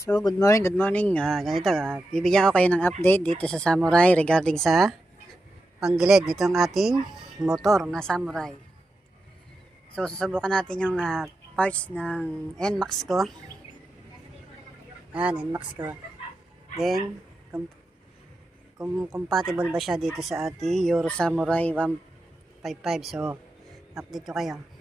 So, good morning, good morning. Ah, ganito, ah, bibigyan ko kayo ng update dito sa Samurai regarding sa panggilid nitong ating motor na Samurai. So, susubukan natin yung ah, parts ng NMAX ko. Ayan, NMAX ko. Then, kung, kung compatible ba siya dito sa ating Euro Samurai 155. So, update ko kayo.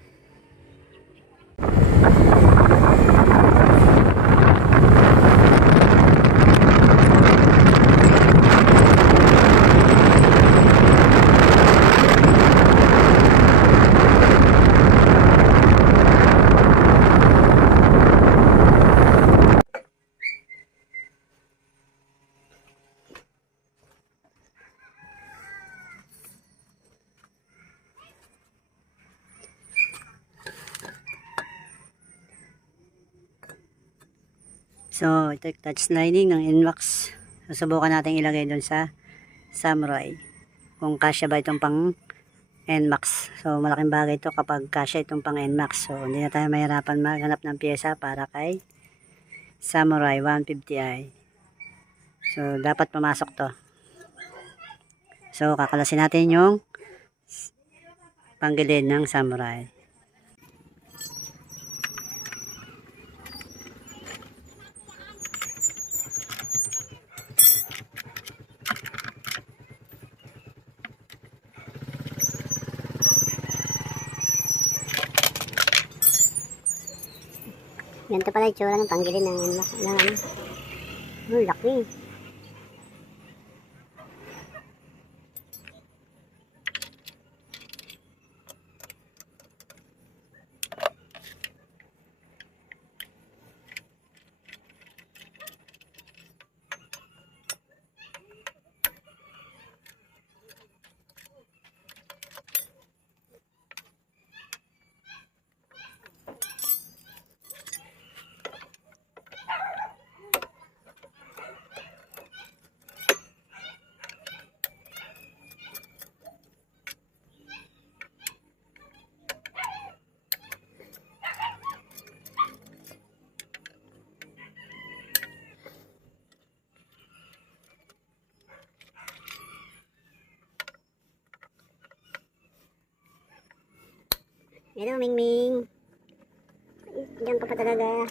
So, ito yung touch lining ng NMAX. Susubukan natin ilagay doon sa Samurai. Kung kasya ba itong pang NMAX. So, malaking bagay ito kapag kasya itong pang NMAX. So, hindi na tayo mahirapan maghanap ng pyesa para kay Samurai 150i. So, dapat pumasok to. So, kakalasin natin yung panggilid ng Samurai. Ganito pala yung tsura ng panggilin ng, ng, ano. Oh, laki. Hello, Ming Ming. Diyan ka pa talaga.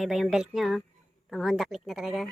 Kaya ba yung belt nyo? oh? Pang Honda Click na talaga.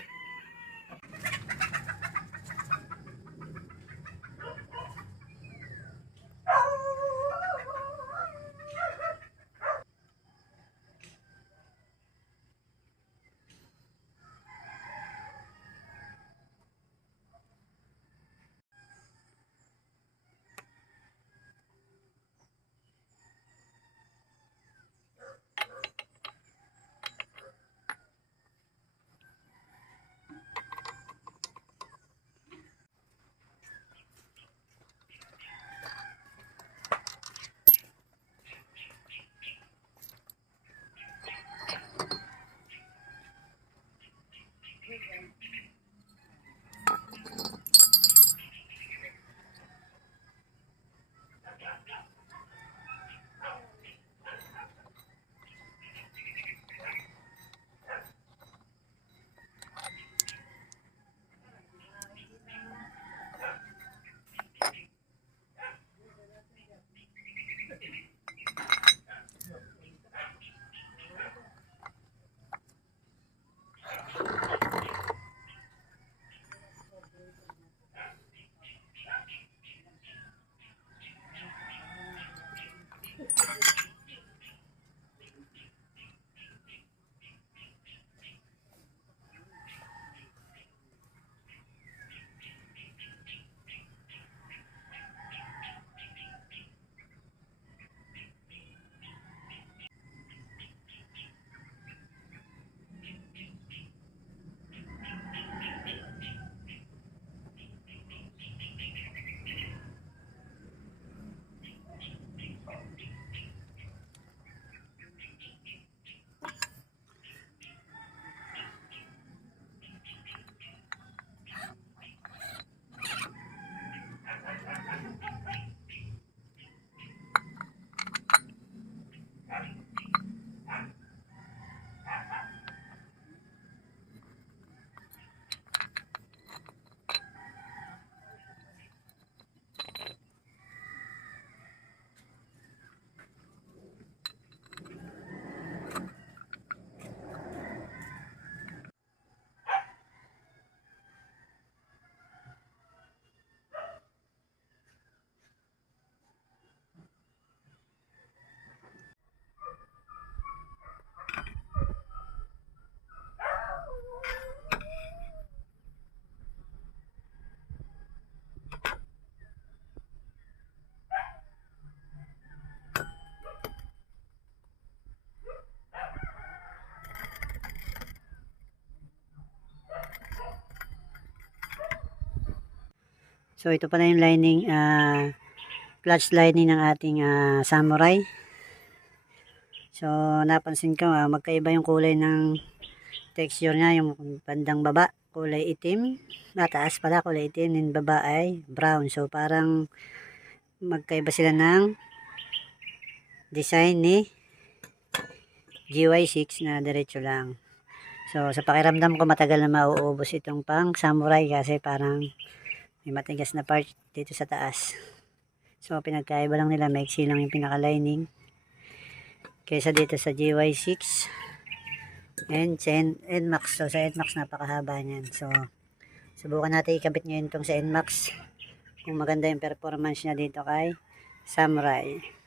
So ito pala yung lining, ah, clutch lining ng ating ah, Samurai. So napansin ko ah, magkaiba yung kulay ng texture niya, yung bandang baba, kulay itim. Nataas pala kulay itim, yung baba ay brown. So parang magkaiba sila ng design ni GY6 na diretso lang. So sa pakiramdam ko matagal na mauubos itong pang samurai kasi parang may matigas na part dito sa taas. So pinagkaiba lang nila, maiksi lang yung pinaka-lining. Kaysa dito sa GY6 and sa NMAX. So sa NMAX napakahaba niyan. So subukan natin ikabit ngayon itong sa NMAX kung maganda yung performance niya dito kay Samurai.